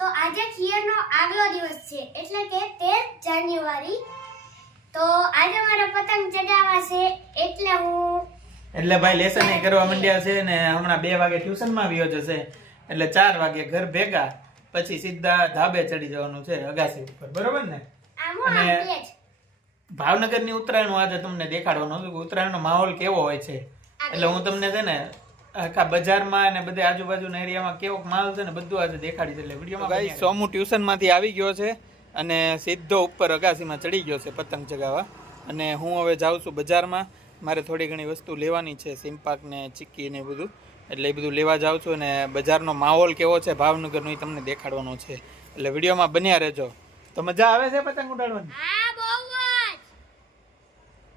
તો આજે ખીરનો આગલો દિવસ છે એટલે કે 13 જાન્યુઆરી. તો આજે મારે પતંગ ચગાવવા છે એટલે ભાઈ લેસન એ કરવા માંડ્યા છે ને હમણાં 2 વાગે ટ્યુશન માં આવ્યો જશે એટલે 4 વાગે ઘર ભેગા પછી સીધા ધાબે ચડી જવાનું છે અગાસી ઉપર, બરોબર ને? અને ભાવનગર ની ઉત્તરાયણ આજે તમને દેખાડવાનો છું કે ઉત્તરાયણ નો માહોલ કેવો હોય છે. એટલે હું તમને છે ને આખા બજારમાં અને બધે આજુબાજુના એરિયામાં કેવો માહોલ છે ને બધું આજે દેખાડી દે. એટલે વિડીયોમાં ગાઈસ સોમુ ટ્યુશન માંથી આવી ગયો છે અને સીધો ઉપર અગાસીમાં ચડી ગયો છે પતંગ ચગાવવા. અને હું હવે જાઉં છું બજારમાં, મારે થોડી ઘણી વસ્તુ લેવાની છે, સિમ્પાક ને ચીક્કી ને બધું, એટલે એ બધું લેવા જાઉં છું. અને બજારનો માહોલ કેવો છે ભાવનગરનો એ તમને દેખાડવાનો છે, એટલે વિડીયોમાં બન્યા રહેજો. તો મજા આવે છે પતંગ ઉડાડવાની?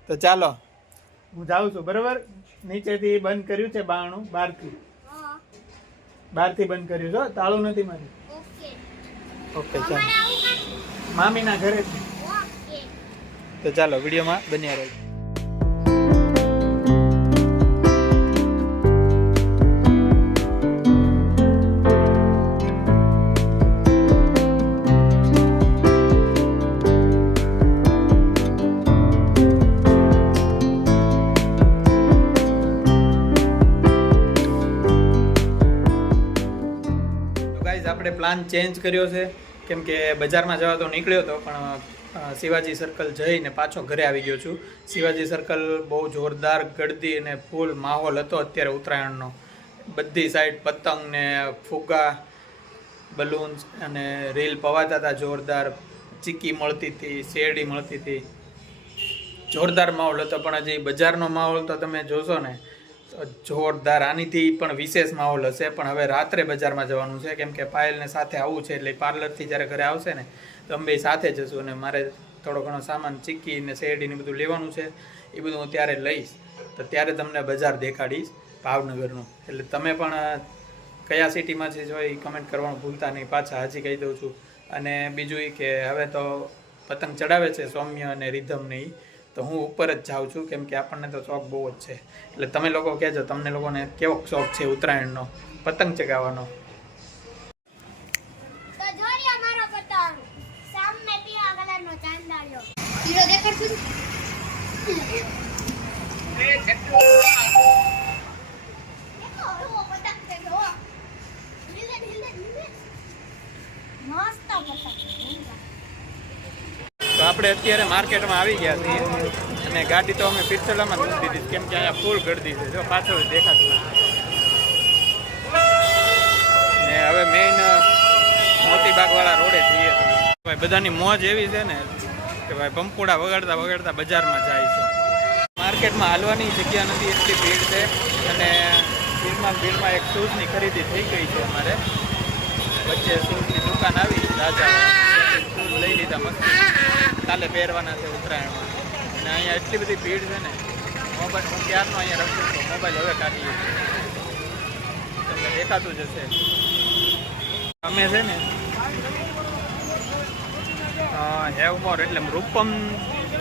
તો ચાલો હું જાઉં છું, બરોબર? નીચેથી બંધ કર્યું છે બારણું, બહારથી બંધ કર્યું છે, તાળું નથી મારી. ઓકે ચાલો, મામીના ઘરે છે. તો ચાલો વિડીયોમાં બન્યા રહેજો. આપણે પ્લાન ચેન્જ કર્યો છે કેમ કે બજારમાં જવા તો નીકળ્યો હતો પણ શિવાજી સર્કલ જઈને પાછો ઘરે આવી ગયો છું. શિવાજી સર્કલ બહુ જોરદાર ગળદી અને ફૂલ માહોલ હતો અત્યારે ઉત્તરાયણનો. બધી સાઈડ પતંગ ને ફુગ્ગા, બલૂન્સ અને રીલ પવાતા હતા જોરદાર, ચીક્કી મળતી હતી, શેરડી મળતી હતી, જોરદાર માહોલ હતો. પણ હજી બજારનો માહોલ તો તમે જોશો ને જોરદાર, આનીથી પણ વિશેષ માહોલ હશે. પણ હવે રાત્રે બજારમાં જવાનું છે કેમ કે પાયલને સાથે આવવું છે, એટલે પાર્લરથી જ્યારે ઘરે આવશે ને તો અમે સાથે જશું. અને મારે થોડો ઘણો સામાન ચીક્કી ને શેરડીને બધું લેવાનું છે, એ બધું હું ત્યારે લઈશ. તો ત્યારે તમને બજાર દેખાડીશ ભાવનગરનું. એટલે તમે પણ કયા સિટીમાંથી જો એ કમેન્ટ કરવાનું ભૂલતા નહીં. પાછા હજી કહી દઉં છું. અને બીજું એ કે હવે તો પતંગ ચડાવે છે સૌમ્ય અને રિધમ ને, તો હું ઉપર જ જાઉં છું કેમ કે આપણને તો શોખ બહુ જ છે. એટલે તમે લોકો કહેજો તમને લોકોને કેવો શોખ છે ઉત્તરાયણનો, પતંગ ચગાવવાનો? તો જોરિયા મારો પતંગ સામે પીળા કલરનો ચાંદાળિયો હીરો દેખાડશું. તો આપણે અત્યારે માર્કેટમાં આવી ગયા છીએ અને ગાડી તો અમે પિસ્તોલામાં જ મૂકી દીધી કેમ કે અહીંયા ફૂલ ગળદી છે, જો પાછળ દેખાતું હોય. ને હવે મેઇન મોતીબાગવાળા રોડે જઈએ. ભાઈ બધાની મોજ એવી છે ને કે ભાઈ પંપુડા વગાડતા વગાડતા બજારમાં જાય છે. માર્કેટમાં હાલવાની જગ્યા નથી, એટલી ભીડ છે. અને ભીડમાં એક શૂઝની ખરીદી થઈ ગઈ છે અમારે. વચ્ચે શૂઝની દુકાન આવી, રાજા શૂઝ લઈ લીધા મસ્ત, કાલે પહેરવાના છે ઉત્તરાયણમાં. અને અહીંયા એટલી બધી ભીડ છે ને, મોબાઈલ હું ક્યારનો અહીંયા રખું છું, મોબાઈલ હવે કાઢીએ તમને દેખાતું જ હશે. અમે છે ને હેવમોર એટલે રૂપમ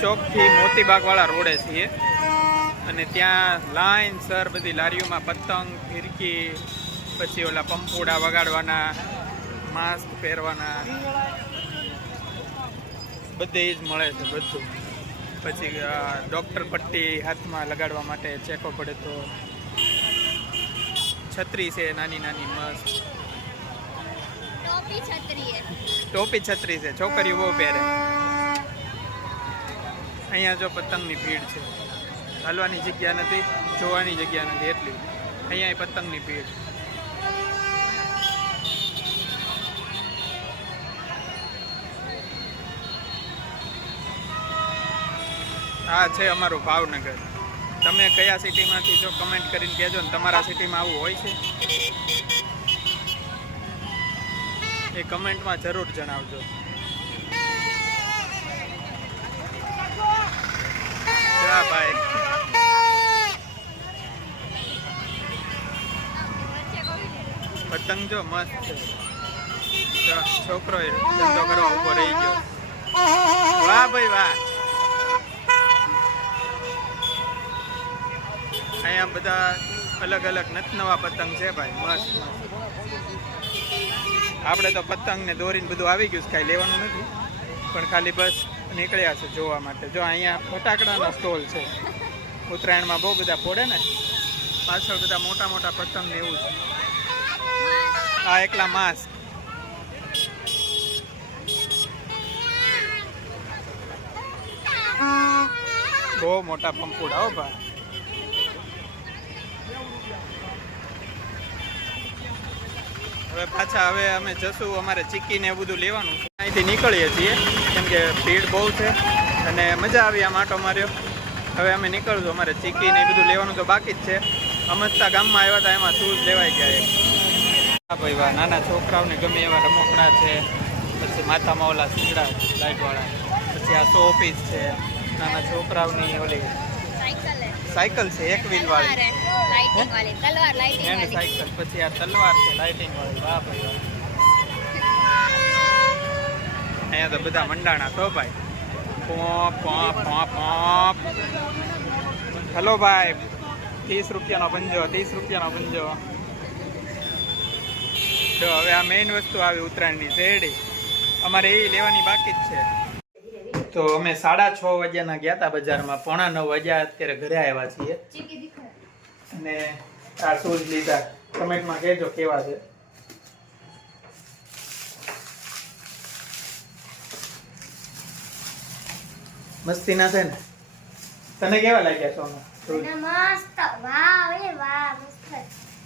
ચોકથી મોતીબાગવાળા રોડે છીએ. અને ત્યાં લાઈન સર બધી લારીઓમાં પતંગ, ફિરકી, પછી ઓલા પંપોડા વગાડવાના, માસ્ક પહેરવાના, બધે જ મળે છે બધું. પછી ડૉક્ટર પટ્ટી હાથમાં લગાડવા માટે ચેકો પડે તો, છત્રી છે નાની નાની મસ્ત, ટોપી છત્રી છે, છોકરીઓ બહુ પહેરે. અહીંયા જો પતંગની ભીડ છે, હાલવાની જગ્યા નથી, જોવાની જગ્યા નથી, એટલી અહીંયા પતંગની ભીડ. આ છે અમારું ભાવનગર. તમે કયા સિટીમાંથી જો કમેન્ટ કરીને કહેજો ને તમારા સિટીમાં આવું હોય છે એ કમેન્ટમાં જરૂર જણાવજો. હા ભાઈ, પતંગ જો મસ્ત છે. છોકરો ધંધો કરવા ઉભો રહી ગયો. વાહ ભાઈ વાહ. અહીંયા બધા અલગ અલગ નવા પતંગ છે ભાઈ, મસ્ત મસ્ત. આપણે તો પતંગ ને દોરીને બધું આવી ગયું છે, કાંઈ લેવાનું નથી, પણ ખાલી બસ નીકળ્યા છે જોવા માટે. જો અહીંયા ફટાકડાનો સ્ટોલ છે, ઉત્તરાયણમાં બહુ બધા ફોડે ને, પાછળ બધા મોટા મોટા પતંગ ને એવું છે. આ એકલા માસ્ક. બહુ મોટા પંપુડા હો ભાઈ. હવે પાછા હવે અમે જશું, અમારે ચીક્કી ને એવું બધું લેવાનું છે. અહીંથી નીકળીએ છીએ કેમ કે ભીડ બહુ છે અને મજા આવી આમ આટો માર્યો. હવે અમે નીકળશું, અમારે ચીક્કી ને એ બધું લેવાનું તો બાકી જ છે. અમસ્તા ગામમાં આવ્યા હતા, એમાં શૂઝ લેવાઈ ગયા. હા ભાઈ વાહ, નાના છોકરાઓને ગમે એવા રમકડા છે. પછી માથામાં ઓલા સીંગડા લાઇટવાળા, પછી આ શો ઓફિસ છે નાના છોકરાઓની. ઓલી સાયકલ છે એક વ્હીલ વાળી, હેન્ડ સાયકલ. પછી આ તલવાર છે લાઇટિંગ વાળી. વાહ ભાઈ વાહ. અહીંયા તો બધા મંડાણા તો ભાઈ. Pop pop pop pop. Hello ભાઈ, 30 રૂપિયાનો પંજો, 30 રૂપિયાનો પંજો. તો હવે આ મેઇન વસ્તુ આવી ઉત્તરાયણની શેરડી, અમારે એ લેવાની બાકી જ છે. તો અમે 6:30 વાગ્યાના ગયા હતા બજારમાં, 9:45 વાગ્યા અત્યારે ઘરે આવ્યા છીએ. અને આ શૂઝ લીધા, કમેન્ટમાં કહેજો કેવા છે. મસ્તી ના છે ને? તને કેવા લાગ્યા સોના? મસ્ત, વાહ એ વાહ, મસ્ત.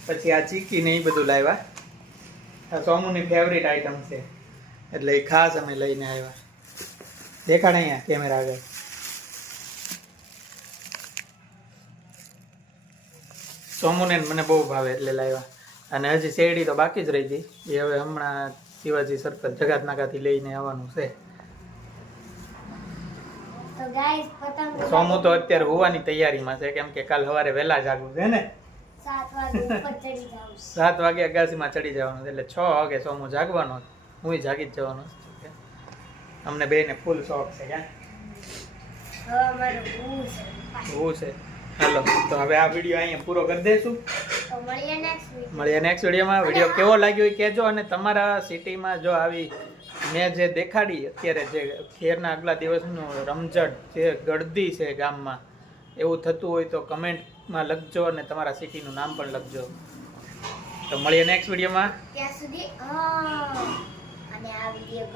પછી આ ચીકી ને એ બધું લાવ્યા. આ સોમુની ફેવરિટ આઈટમ છે એટલે એ ખાસ અમે લઈને આવ્યા. દેખાડ અહીંયા કેમેરા આગળ. સોમુને મને બહુ ભાવે એટલે લાવ્યા. અને હજી શેરડી તો બાકી જ રહી ગઈ, એ હવે હમણાં શિવાજી સર્કલ જગાત નાકાથી લઈને આવવાનું છે. તો ગાઈસ પતંગ સોમુ તો અત્યારે હોવાની તૈયારીમાં છે કેમ કે કાલ સવારે વહેલા જાગવું છે ને. 7 વાગે ઉપર ચડી જાવ. 7 વાગે અગાસીમાં ચડી જવાનું એટલે 6 વાગે સોમુ જાગવાનો, હું જાગી જ જવાનો. અમને બેને ફૂલ શોખ છે. ક્યાં હવે અમારું એવું છે. હાલો તો હવે આ વિડીયો અહીંયા પૂરો કરી દઈશું. તો મળીએ નેક્સ્ટ વિડીયોમાં. વિડીયો કેવો લાગ્યો એ કહેજો. અને તમારા સિટીમાં જો આવી મેં જે દેખાડી અત્યારે જે ખેરના આગલા દિવસનું રમઝટ, જે ગળદી છે ગામમાં, એવું થતું હોય તો કમેન્ટમાં લખજો અને તમારા સિટીનું નામ પણ લખજો. તો મળીએ નેક્સ્ટ વિડીયોમાં. ત્યાં સુધી અને આ વિડીયો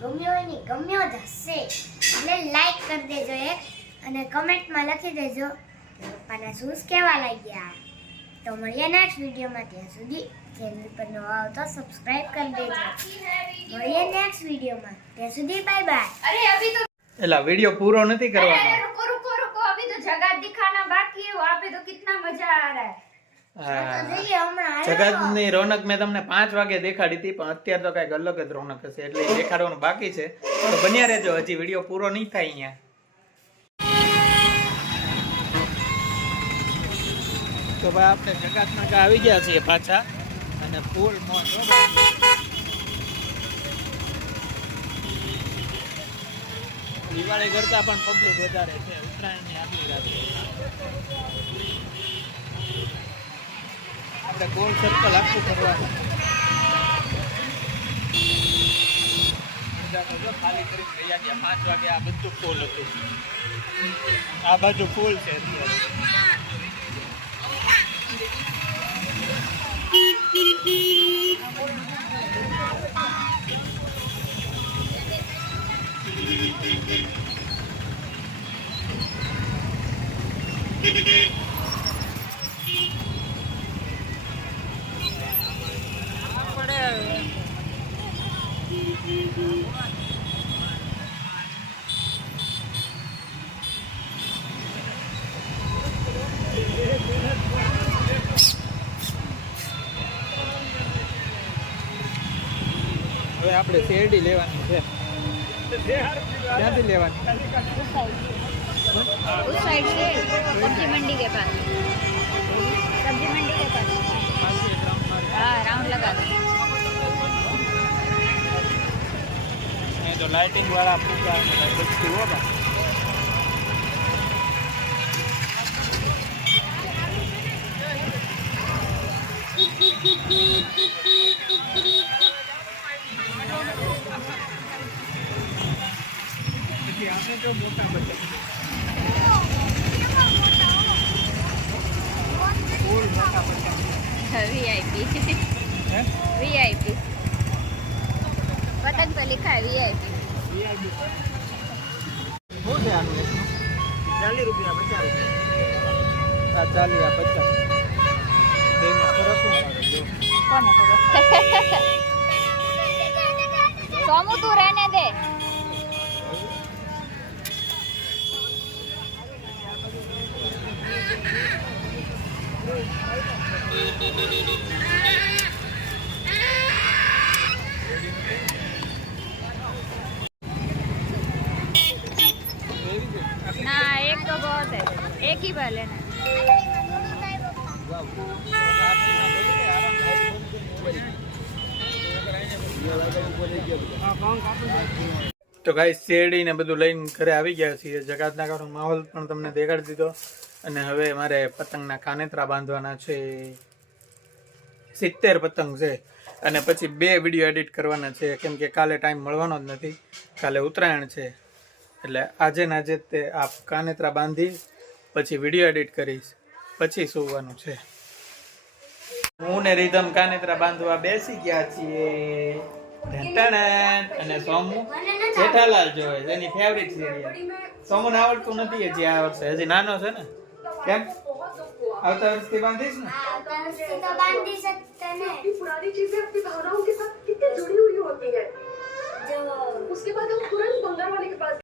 ગમ્યો હોય ને, ગમ્યો જ હશે એટલે લાઈક કરી દેજો એક, અને કમેન્ટમાં લખી દેજો કે પપ્પાના શૂઝ કેવા લાગ્યા. તો મળીએ નેક્સ્ટ વિડીયોમાં. ત્યાં સુધી ચેનલ પર નવા હો તો સબસ્ક્રાઇબ કરી દેજો. મળીએ નેક્સ્ટ વિડીયોમાં. ત્યાં સુધી બાય બાય. अरे अभी तो એલા વિડીયો પૂરો નથી કરવાનો. अरे रुको रुको रुको, अभी तो जगह दिखाना बाकी है, वहाँ पे तो कितना मजा आ रहा है. જગતની રોનક મેં તમને 5 વાગે દેખાડી હતી, પણ અત્યારે તો કઈક અલગ જ રોનક હશે એટલે એ દેખાડવાનું બાકી છે. તો બન્યા રહેજો, હજી વિડીયો પૂરો નહીં થાય અહીંયા. તો ભાઈ આપણે જગતનાકા આવી ગયા છીએ પાછા, અને ફૂલ મોજ. દિવાળી કરતા પણ પબ્લિક વધારે છે ઉત્તરાયણની આગલી રાતે. આપણે ગોલ સર્કલ આખું કરવાનું. ખાલી કરી રહ્યા ગયા 5 વાગે. આ બધું ફૂલ હતું, આ બાજુ ફૂલ છે અત્યારે. હવે આપણે શેરડી લેવાની છે. ક્યાંથી લેવાની? उस साइड से सब्जी मंडी के पास, सब्जी मंडी के पास. हाँ, राउंड लगा दो. ये तो लाइटिंग वाला पूरा बच्ची होगा. પછી આપણે જો મોટા બચા ફૂલ મોટા બચા वीआईपी હે वीआईपी पतंग पे लिखा है वीआईपी શું છે આનું એટલું? 40 રૂપિયા 50 આ 40 આ 50 બેનો ફરક શું પાડે જો कौन है सोमू तू रहने दे ना एक तो बहुत है एक ही बार लेना તો ગાઈસ શેરડી ને બધું લઈને ઘરે આવી ગયા છીએ. જકાતના કારનો માહોલ પણ તમને દેખાડી દીધો અને હવે મારે પતંગના કાનેતરા બાંધવાના છે. 70 પતંગ છે અને પછી 2 વિડીયો એડિટ કરવાના છે કેમ કે કાલે ટાઈમ મળવાનો જ નથી. કાલે ઉત્તરાયણ છે એટલે આજે ને આજે તે આ કાનેતરા બાંધી પછી વિડીયો એડિટ કરીશ પછી સૂવાનું છે. હું ને રીધમ કાનેતરા બાંધવા બેસી ગયા છીએ. અને સોમુ જેઠાલાલ જોવે એની ફેવરિટ સિરિયલ. સોમુને આવડતું નથી હજી આ વર્ષે, હજી નાનો છે ને. કેમ આવતા વર્ષથી બાંધીશ ને? આવતા વર્ષથી તો બાંધી શકते ને. पुरानी चीजें अपनी भावनाओं के साथ कितनी जुड़ी हुई होती है જો उसके बाद हम तुरंत बंगाल वाले के पास